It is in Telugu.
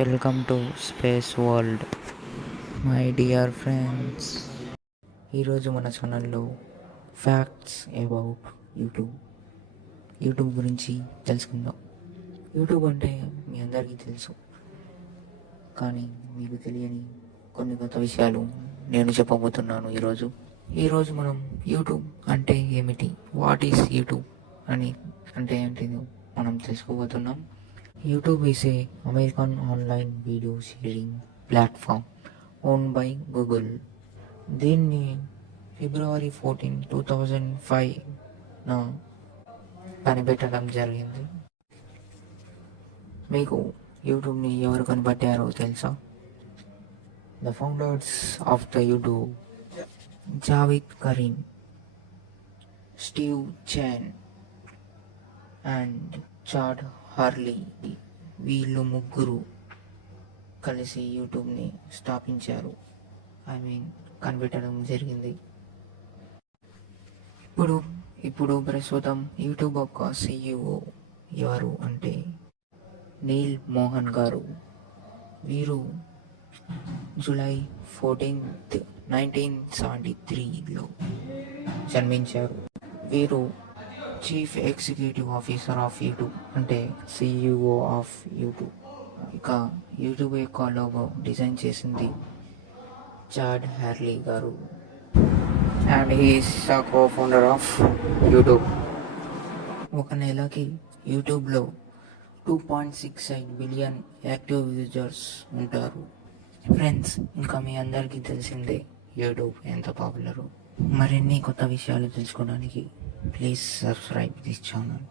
Welcome to space world my dear friends. ఈరోజు మన ఛానల్లో ఫ్యాక్ట్స్ అబౌట్ యూట్యూబ్ గురించి తెలుసుకుందాం. యూట్యూబ్ అంటే మీ అందరికీ తెలుసు, కానీ మీకు తెలియని కొన్ని కొత్త విషయాలు నేను చెప్పబోతున్నాను. ఈరోజు మనం యూట్యూబ్ అంటే ఏమిటి, వాట్ ఈస్ యూట్యూబ్ అంటే ఏంటిదో మనం తెలుసుకోబోతున్నాం. YouTube is a American online video sharing platform owned by Google. దీన్ని ఫిబ్రవరి 14, 2005 కనిపెట్టడం జరిగింది. మీకు యూట్యూబ్ని ఎవరు కనిపెట్టారో తెలుసా? The founders of the YouTube, Javed Karim, Steve Chan and Chad Harley. వీళ్ళు ముగ్గురు కలిసి యూట్యూబ్ని స్థాపించారు, కనిపెట్టడం జరిగింది. ఇప్పుడు ప్రస్తుతం యూట్యూబ్ యొక్క CEO ఎవరు అంటే నీల్ మోహన్ గారు. వీరు జూలై 14, 1973లో జన్మించారు. వీరు chief executive officer of YouTube అంటే CEO ఆఫ్ యూట్యూబ్. ఇక యూట్యూబ్ యొక్క లోగో డిజైన్ చేసింది చాడ్ హార్లీ గారు, and he is co founder of YouTube. ఒక నెలకి యూట్యూబ్లో 2.68 బిలియన్ యాక్టివ్ యూజర్స్ ఉంటారు. ఫ్రెండ్స్, ఇంకా మీ అందరికీ తెలిసిందే యూట్యూబ్ ఎంత పాపులరో. మరిన్ని కొత్త విషయాలు తెలుసుకోవడానికి ప్లీజ్ సబ్స్క్రైబ్ దిస్ ఛానల్.